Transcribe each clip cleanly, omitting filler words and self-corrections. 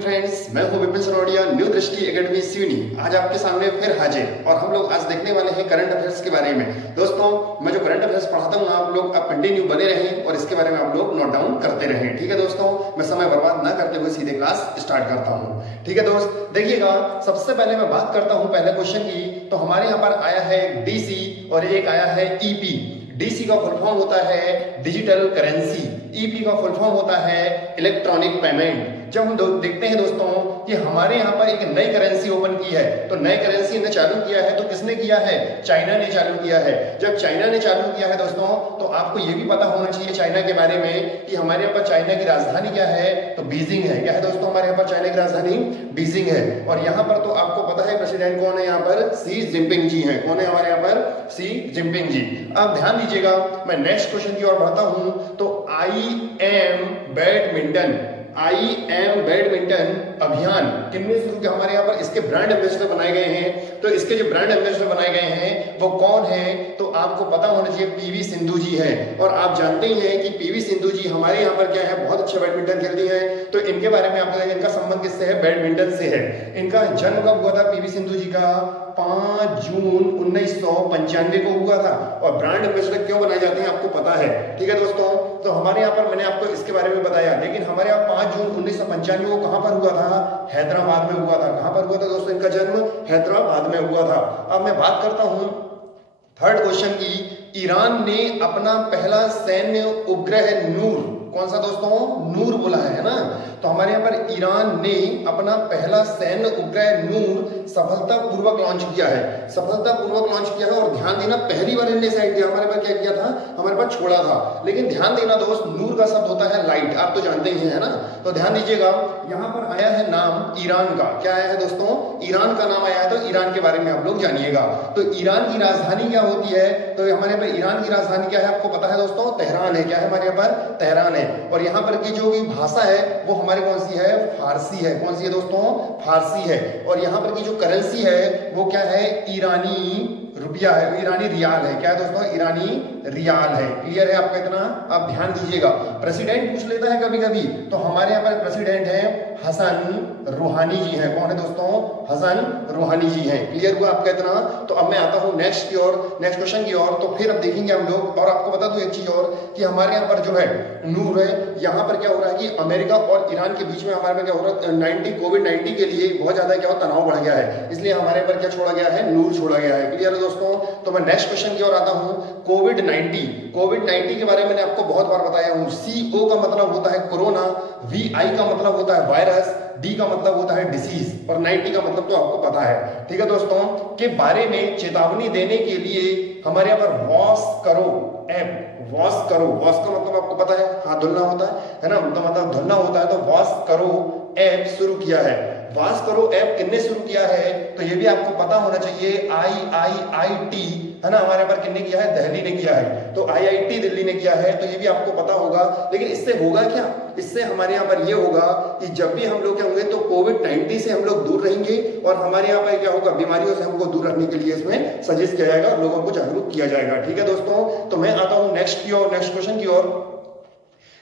Evening friends, मैं हूं Vipin Sarodiya, new दृष्टि एकेडमी सिवनी। आज आपके सामने फिर हाजिर और हम लोग आज देखने वाले हैं करंट अफेयर्स के बारे में। दोस्तों, मैं जो करंट अफेयर्स पढ़ाता हूं आप लोग अब कंटिन्यू बने रहें और इसके बारे में आप लोग नोट डाउन करते रहें। ठीक है दोस्तों, मैं समय बर्बाद ना करते हुए सीधे क्लास स्टार्ट करता हूँ। ठीक है दोस्त, देखिएगा, सबसे पहले मैं बात करता हूँ पहले क्वेश्चन की। तो हमारे यहाँ पर आया है डीसी और एक आया है ईपी। डीसी का फुल फॉर्म होता है डिजिटल करेंसी, ईपी का फुल फॉर्म होता है इलेक्ट्रॉनिक पेमेंट। जब हम देखते हैं दोस्तों कि हमारे यहाँ पर एक नई करेंसी ओपन की है, तो नई करेंसी ने चालू किया है तो किसने किया है? चाइना ने चालू किया है। जब चाइना ने चालू किया है दोस्तों, तो आपको ये भी पता होना चाहिए चाइना के बारे में कि हमारे यहाँ पर चाइना की राजधानी क्या है? तो बीजिंग है। क्या है दोस्तों? हमारे यहाँ पर चाइना की राजधानी बीजिंग है। और यहाँ पर तो आपको पता है प्रेसिडेंट कौन है? यहाँ पर सी जिनपिंग जी है। कौन है हमारे यहाँ पर? सी जिनपिंग जी। अब ध्यान दीजिएगा, मैं नेक्स्ट क्वेश्चन की ओर बढ़ता हूं। तो आई एम बैडमिंटन अभियान किसने शुरू किया? हमारे यहाँ पर इसके ब्रांड एम्बेसडर बनाए गए हैं। तो इसके जो ब्रांड एम्बेसडर बनाए गए हैं वो कौन है? तो आपको पता होना चाहिए पीवी सिंधु जी है। और आप जानते ही हैं कि पीवी सिंधु जी हमारे यहाँ पर क्या है? बहुत अच्छा बैडमिंटन खेलती है। तो इनके बारे में आपको इनका संबंध किससे है? बैडमिंटन से है। इनका जन्म कब हुआ था? पीवी सिंधु जी का 5 जून 1995 को हुआ था। और ब्रांड एम्बेसडर क्यों बनाए जाते हैं आपको पता है। ठीक है दोस्तों, तो हमारे यहाँ पर मैंने आपको इसके बारे में बताया, लेकिन हमारे यहाँ 5 जून 1995 को कहां पर हुआ था? हैदराबाद में हुआ था। कहां पर हुआ था दोस्तों? इनका जन्म हैदराबाद में हुआ था। अब मैं बात करता हूं थर्ड क्वेश्चन की। ईरान ने अपना पहला सैन्य उपग्रह नूर, कौन सा दोस्तों? नूर बोला है ना। तो हमारे यहाँ पर ईरान ने अपना पहला सैन्य उपग्रह नूर सफलतापूर्वक लॉन्च किया है। सफलतापूर्वक लॉन्च किया है। और ध्यान देना, पहली बार इनने साइड किया, हमारे पास क्या किया था? हमारे पास छोड़ा था। लेकिन ध्यान देना दोस्त, नूर का शब्द होता है लाइट, आप तो जानते ही हैं ना। तो ध्यान दीजिएगा, यहाँ पर आया है नाम ईरान का। क्या आया है दोस्तों? ईरान का नाम आया है। तो ईरान के बारे में आप लोग जानिएगा। तो ईरान की राजधानी क्या होती है? तो हमारे यहाँ पर ईरान की राजधानी क्या है आपको पता है दोस्तों? तेहरान है। क्या है हमारे यहाँ पर? तेहरान है। और यहाँ पर की जो भी भाषा है वो हमारी कौन सी है? फारसी है। कौन सी है दोस्तों? फारसी है। और यहाँ पर की जो करेंसी है वो क्या है? ईरानी रुपया है, ईरानी रियाल है। क्या है दोस्तों? ईरानी रियाल है। क्लियर है आपका इतना? अब ध्यान दीजिएगा, प्रेसिडेंट पूछ लेता है कभी कभी। तो हमारे यहाँ पर प्रेसिडेंट है हसन रूहानी जी हैं। कौन है दोस्तों? हसन रूहानी जी हैं। क्लियर हुआ आपका इतना? तो अब मैं आता हूँ नेक्स्ट की ओर, नेक्स्ट क्वेश्चन की ओर। तो फिर अब देखेंगे हम लोग। और आपको बता दूं एक चीज और कि हमारे यहाँ पर जो है नूर है, यहाँ पर क्या हो रहा है कि अमेरिका और ईरान के बीच में हमारे में क्या हो रहा है? कोविड-19 के लिए बहुत ज्यादा क्या हो, तनाव बढ़ गया है। इसलिए हमारे पर क्या छोड़ा गया है? नूर छोड़ा गया है। क्लियर है दोस्तों? तो मैं नेक्स्ट क्वेश्चन की ओर आता हूँ। कोविड-19 के बारे में मैंने आपको बहुत बार बताया हूँ। CO का मतलब होता है कोरोना, VI का मतलब होता है वायरस, D का मतलब होता है डिसीज और 90 का मतलब तो आपको पता है। ठीक है दोस्तों, के बारे में चेतावनी देने के लिए हमारे यहाँ पर वॉश करो ऐप, वॉश करो, वॉश का मतलब आपको पता है हाथ धुलना होता है ना, तो मतलब धुलना होता है। तो वॉश करो ऐप शुरू किया है। वॉश करो ऐप किसने शुरू किया है? तो ये भी आपको पता होना चाहिए। IIIT है ना, हमारे पर किसने किया है? दिल्ली ने किया है। तो IIT दिल्ली ने किया है। तो ये भी आपको पता होगा। लेकिन इससे होगा क्या? इससे हमारे यहाँ पर ये होगा कि जब भी हम लोग क्या होंगे तो कोविड-19 से हम लोग दूर रहेंगे। और हमारे यहाँ पर क्या होगा? बीमारियों से हमको दूर रखने के लिए इसमें सजेस्ट किया जाएगा, लोगों को जागरूक किया जाएगा। ठीक है दोस्तों, तो मैं आता हूँ नेक्स्ट की ओर, नेक्स्ट क्वेश्चन की ओर।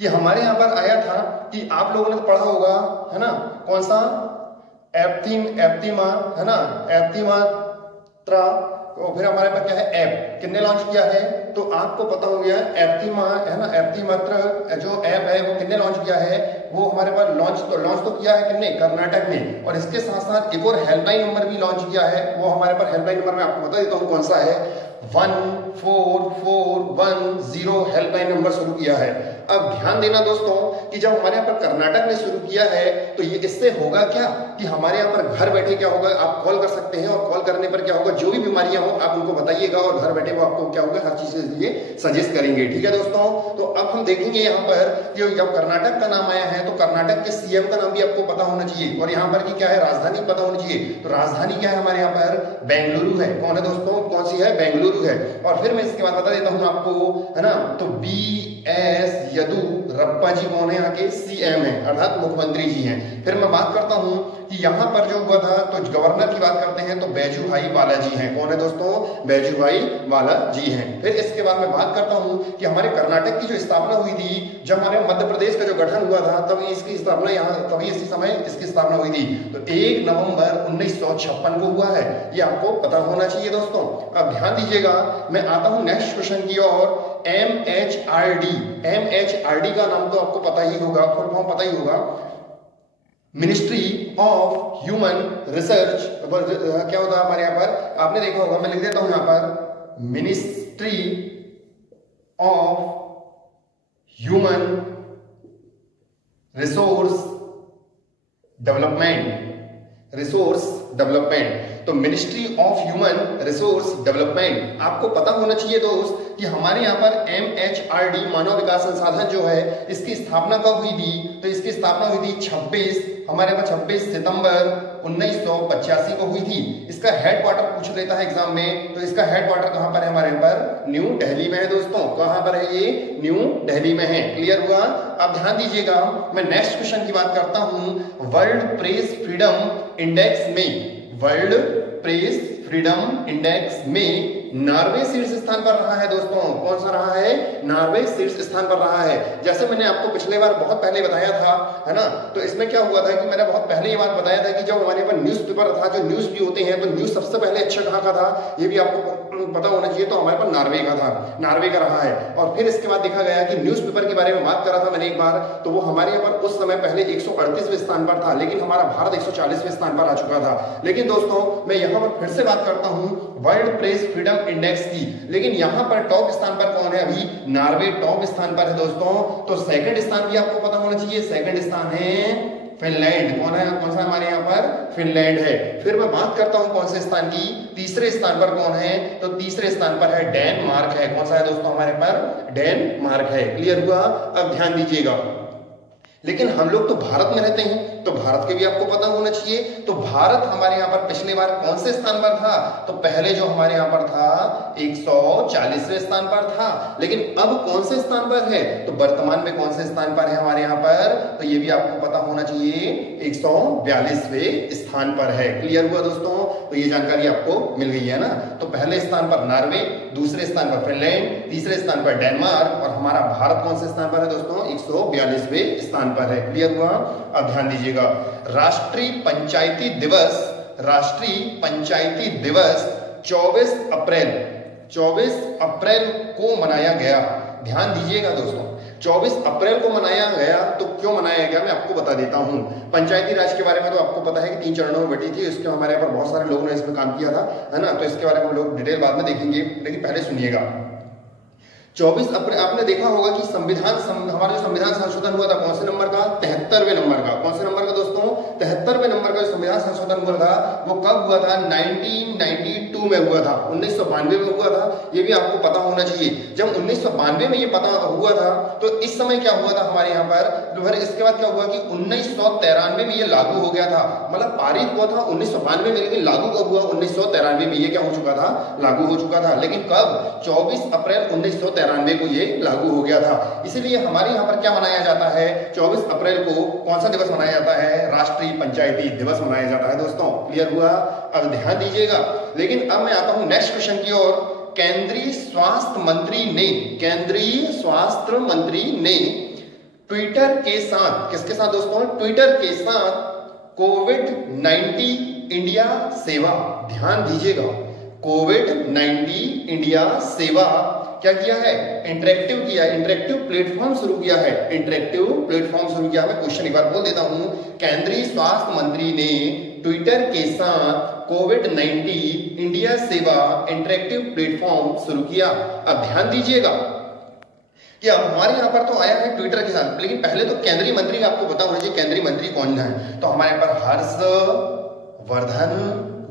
कि हमारे यहाँ पर आया था कि आप लोगों ने तो पढ़ा होगा है ना, कौन सा? एप्टिमा है ना, एप्टिमात्रा। तो फिर हमारे पास क्या है? ऐप किसने लॉन्च किया है? तो आपको पता हो गया एप्टिमा है ना, एप्टिमात्र जो ऐप है वो किसने लॉन्च किया है? वो हमारे पास लॉन्च तो किया है किसने? कर्नाटक ने। और इसके साथ साथ एक और हेल्पलाइन नंबर भी लॉन्च किया है। वो हमारे पास हेल्पलाइन नंबर मैं आपको बता देता हूँ कौन सा है। 1441 हेल्पलाइन नंबर शुरू किया है। अब ध्यान देना दोस्तों कि जब हमारे यहाँ पर कर्नाटक ने शुरू किया है तो ये इससे होगा क्या कि हमारे यहाँ पर घर बैठे क्या होगा? आप कॉल कर सकते हैं। और कॉल करने पर क्या होगा? जो भी बीमारियां हो आप उनको बताइएगा और घर बैठे वो आपको क्या होगा? हर चीज के लिए सजेस्ट करेंगे। ठीक है दोस्तों, तो अब हम देखेंगे यहाँ पर कि जब कर्नाटक का नाम आया है तो कर्नाटक के CM का नाम भी आपको पता होना चाहिए। और यहाँ पर की क्या है? राजधानी पता होनी चाहिए। तो राजधानी क्या है हमारे यहाँ पर? बेंगलुरु है। कौन है दोस्तों? कौन सी है? बेंगलुरु है। और फिर मैं इसके बाद बता देता हूँ आपको है ना। तो BS येदियुरप्पा जी कौन है? यहाँ के CM है, अर्थात मुख्यमंत्री जी हैं। फिर मैं बात करता हूँ कि यहाँ पर जो हुआ था, तो गवर्नर की बात करते हैं तो बैजूभाई वाला जी हैं। कौन है दोस्तों? बैजूभाई वाला जी हैं। फिर इसके बाद मैं बात करता हूँ कि हमारे कर्नाटक की जो स्थापना हुई थी, जब हमारे मध्य प्रदेश का जो गठन हुआ था, तभी इसकी स्थापना तभी इसी समय इसकी स्थापना हुई थी। तो 1 नवंबर 1956 को हुआ है, ये आपको पता होना चाहिए दोस्तों। अब ध्यान दीजिएगा, मैं आता हूं नेक्स्ट क्वेश्चन की ओर। MHRD, MHRD का नाम तो आपको पता ही होगा, फुल फॉर्म पता ही होगा, मिनिस्ट्री ऑफ ह्यूमन रिसर्च। क्या होता है हमारे यहाँ पर, आपने देखा होगा, मैं लिख देता हूं यहाँ पर, ministry of human resource development, resource development. तो ministry of human resource development, आपको पता होना चाहिए दोस्त कि हमारे यहाँ पर MHRD मानव विकास संसाधन जो है, इसकी स्थापना कब हुई थी? तो इसकी स्थापना हुई थी 26 सितंबर 1985 को हुई थी। इसका हेडक्वार्टर पूछ लेता है एग्जाम में, तो इसका हेडक्वार्टर कहां पर है? हमारे यहाँ पर न्यू दिल्ली में है दोस्तों। कहां पर है ये? न्यू दिल्ली में है। क्लियर हुआ? अब ध्यान दीजिएगा, मैं नेक्स्ट क्वेश्चन की बात करता हूं। वर्ल्ड प्रेस फ्रीडम इंडेक्स में, वर्ल्ड प्रेस फ्रीडम इंडेक्स में नॉर्वे शीर्ष स्थान पर रहा है दोस्तों। कौन सा रहा है? नॉर्वे शीर्ष स्थान पर रहा है। जैसे मैंने आपको पिछले बार बहुत पहले बताया था, है ना, तो इसमें क्या हुआ था कि मैंने बहुत पहले ये बात बताया था कि जब हमारे पास न्यूज़पेपर था, जो न्यूज भी होते हैं, तो न्यूज सबसे पहले अच्छा कहाँ का था, ये भी आपको पता होना चाहिए। तो हमारे पास नॉर्वे का था, नॉर्वे का रहा है। और फिर इसके बाद देखा गया कि न्यूज़पेपर के बारे में बात करा था मैंने एक बार, तो वो हमारे यहाँ पर उस समय पहले 138वें स्थान पर था, लेकिन हमारा भारत 140वें स्थान पर आ चुका था। लेकिन दोस्तों मैं यहाँ पर फिर से बात करता हूँ वर्ल्ड प्रेस फ्रीडम इंडेक्स की, लेकिन यहाँ पर टॉप स्थान पर कौन है? अभी नॉर्वे टॉप स्थान पर है दोस्तों। तो सेकंड स्थान भी आपको पता होना चाहिए, सेकंड स्थान है फिनलैंड। कौन है? कौन सा हमारे यहाँ पर? फिनलैंड है। फिर मैं बात करता हूं कौन से स्थान की, तीसरे स्थान पर कौन है? तो तीसरे स्थान पर है डेनमार्क है। कौन सा है दोस्तों? हमारे पर डेनमार्क है। क्लियर हुआ? अब ध्यान दीजिएगा, लेकिन हम लोग तो भारत में रहते हैं, तो भारत के भी आपको पता होना चाहिए। तो भारत हमारे यहाँ पर पिछली बार कौन से स्थान पर था? तो पहले जो हमारे यहाँ पर था 140वें स्थान पर था, लेकिन अब कौन से स्थान पर है? तो वर्तमान में कौन से स्थान पर है हमारे यहाँ पर? तो ये भी आपको पता होना चाहिए, 142वें स्थान पर है। क्लियर हुआ दोस्तों? तो ये जानकारी आपको मिल गई है ना। तो पहले स्थान पर नॉर्वे, दूसरे स्थान पर फिनलैंड, तीसरे स्थान पर डेनमार्क, और हमारा भारत कौन से स्थान पर है दोस्तों? 142वें स्थान पर है। क्लियर हुआ? अब ध्यान दीजिएगा, राष्ट्रीय पंचायती दिवस, राष्ट्रीय पंचायती दिवस 24 अप्रैल को मनाया गया। ध्यान दीजिएगा दोस्तों, 24 अप्रैल को मनाया गया। तो क्यों मनाया गया मैं आपको बता देता हूं। पंचायती राज के बारे में तो आपको पता है कि 3 चरणों में बटी थी, इसके हमारे यहाँ पर बहुत सारे लोगों ने इसमें काम किया था, है ना। तो इसके बारे में हम लोग डिटेल बाद में देखेंगे, लेकिन पहले सुनिएगा। 24 अप्रैल आपने देखा होगा कि हमारा जो संविधान संशोधन हुआ था कौन से नंबर का? 73वें नंबर का। कौन से नंबर का दोस्तों? 73वें नंबर का जो संविधान संशोधन हुआ था वो कब हुआ था? 1992 में हुआ था, 1992 में हुआ था। ये भी आपको पता होना चाहिए। जब 1992 में ये पता हुआ था तो इस समय क्या हुआ था हमारे यहाँ पर? फिर इसके बाद क्या हुआ कि 1993 में ये लागू हो गया था, मतलब पारित हुआ था 1992 में, लेकिन लागू कब हुआ? 1993 में ये क्या हो चुका था? लागू हो चुका था। लेकिन कब? 24 अप्रैल 1993 को ये लागू हो गया था। इसीलिए हमारे यहाँ पर क्या मनाया जाता है? 24 अप्रैल को कौन सा दिवस मनाया जाता है? राष्ट्रीय पंचायती दिवस मनाया जाता है दोस्तों। क्लियर हुआ? अब ध्यान दीजिएगा, लेकिन अब मैं आता हूं नेक्स्ट क्वेश्चन की ओर। केंद्रीय स्वास्थ्य मंत्री ने ट्विटर के साथ, किसके साथ दोस्तों? ट्विटर के साथ कोविड-19 इंडिया सेवा, ध्यान दीजिएगा, कोविड-19 इंडिया सेवा क्या किया है? इंटरेक्टिव किया है, इंटरेक्टिव प्लेटफॉर्म शुरू किया है, इंटरेक्टिव प्लेटफॉर्म शुरू किया। मैं क्वेश्चन एक बार बोल देता हूं। केंद्रीय स्वास्थ्य मंत्री ने ट्विटर के साथ कोविड-19 इंडिया सेवा इंटरेक्टिव प्लेटफॉर्म शुरू किया। अब ध्यान दीजिएगा कि अब हमारे यहाँ पर तो आया है ट्विटर के साथ, लेकिन पहले तो केंद्रीय मंत्री का आपको पता होना चाहिए केंद्रीय मंत्री कौन है। तो हमारे यहाँ पर हर्षवर्धन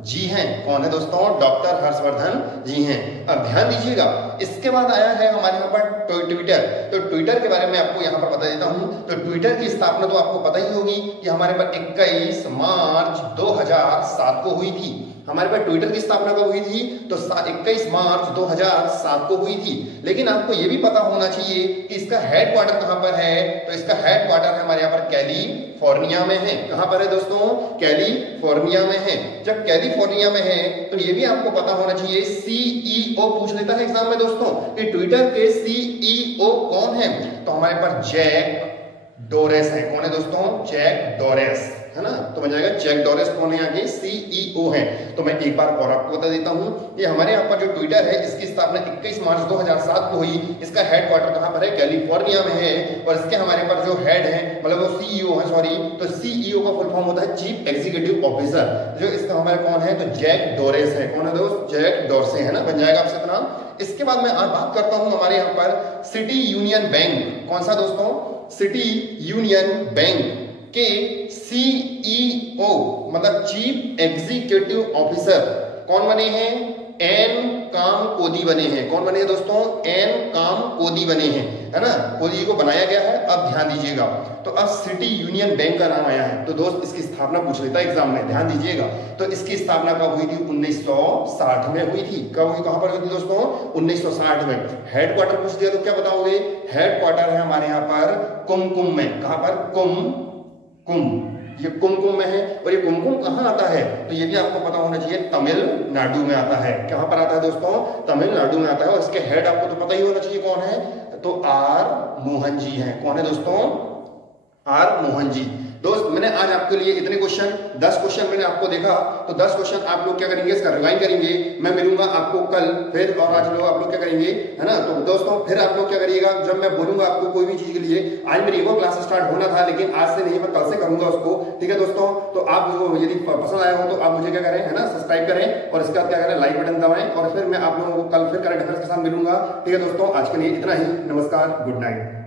जी हैं। कौन है दोस्तों? डॉक्टर हर्षवर्धन जी हैं। अब ध्यान दीजिएगा, इसके बाद आया है हमारे यहाँ पर ट्विटर। तो ट्विटर के बारे में आपको यहाँ पर बता देता हूँ। तो ट्विटर की स्थापना तो आपको पता ही होगी कि हमारे पर 21 मार्च 2007 को हुई थी, हमारे पास ट्विटर की स्थापना कब हुई थी? तो 21 मार्च 2007 को हुई थी। लेकिन आपको यह भी पता होना चाहिए कि इसका हेडक्वार्टर कहां पर है? तो इसका हेडक्वार्टर है हमारे यहाँ पर कैलिफोर्निया में है। कहां पर है दोस्तों? कैलिफोर्निया में है। जब कैलिफोर्निया में है तो ये भी आपको पता होना चाहिए, सीईओ पूछ लेता है एग्जाम में दोस्तों कि ट्विटर के सीईओ कौन है? तो हमारे पास जैक डोरेस है। कौन है दोस्तों? जैक डोरेस, है ना। तो बन जाएगा जैक डोरेस कौन है? यहाँ के सीईओ है। तो मैं एक बार और आपको बता देता हूं, ये हमारे यहाँ पर जो ट्विटर है इसकी स्थापना 21 मार्च 2007 को हुई। इसका हेडक्वार्टर कहां पर है? कैलिफोर्निया में है। और इसके हमारे पास जो हेड है, मतलब वो सीईओ है, सॉरी, तो सीईओ का फुल फॉर्म होता है चीफ एग्जीक्यूटिव ऑफिसर। जो इसका हमारे कौन है? तो जैक डोरेस है। कौन है दोस्त? जैक डोरसे, है ना। बन जाएगा आपसे इतना। इसके बाद मैं आज बात करता हूं हमारे यहाँ पर सिटी यूनियन बैंक। कौन सा दोस्तों? सिटी यूनियन बैंक के सीईओ मतलब चीफ एग्जीक्यूटिव ऑफिसर कौन बने हैं? एन काम कोदी बने हैं। कौन बने हैं दोस्तों? एन काम कोदी बने हैं, है ना। कोदी को बनाया गया है। अब ध्यान दीजिएगा, तो अब सिटी यूनियन बैंक का नाम आया है। तो दोस्त इसकी स्थापना पूछ लेता है एग्जाम में, ध्यान दीजिएगा। तो इसकी स्थापना कब हुई थी? 1960 में हुई थी। कब हुई? कहां पर हुई थी दोस्तों? 1960 में। हेडक्वार्टर पूछ दिया तो क्या बताओगे? हेडक्वार्टर है हमारे यहाँ पर कुमकुम में। कहां पर? कुमकुम, ये कुमकुम में है। और ये कुमकुम कहां आता है? तो ये भी आपको पता होना चाहिए, तमिलनाडु में आता है। कहां पर आता है दोस्तों? तमिलनाडु में आता है। और इसके हेड आपको तो पता ही होना चाहिए कौन है? तो आर मोहन जी हैं। कौन है दोस्तों? आर मोहन जी। दोस्त मैंने आज आपके लिए इतने क्वेश्चन 10 क्वेश्चन मैंने आपको देखा, तो 10 क्वेश्चन आप लोग क्या करेंगे? इसका रिवाइंड करेंगे। मैं मिलूंगा आपको कल फिर, और आज लोग आप लोग क्या करेंगे, है ना। तो दोस्तों फिर आप लोग क्या करिएगा, जब मैं बोलूंगा आपको कोई भी चीज के लिए, आज मेरी वो क्लास स्टार्ट होना था लेकिन आज से नहीं, मैं कल से करूंगा उसको, ठीक है दोस्तों। तो आप जो यदि पसंद आया हो तो आप मुझे क्या करें, है ना, सब्सक्राइब करें, और इसके बाद क्या करें, लाइक बटन दबाएं। और फिर मैं आप लोगों को कल फिर करंट अफेयर्स के साथ मिलूंगा, ठीक है दोस्तों। आज के लिए इतना ही। नमस्कार, गुड नाइट।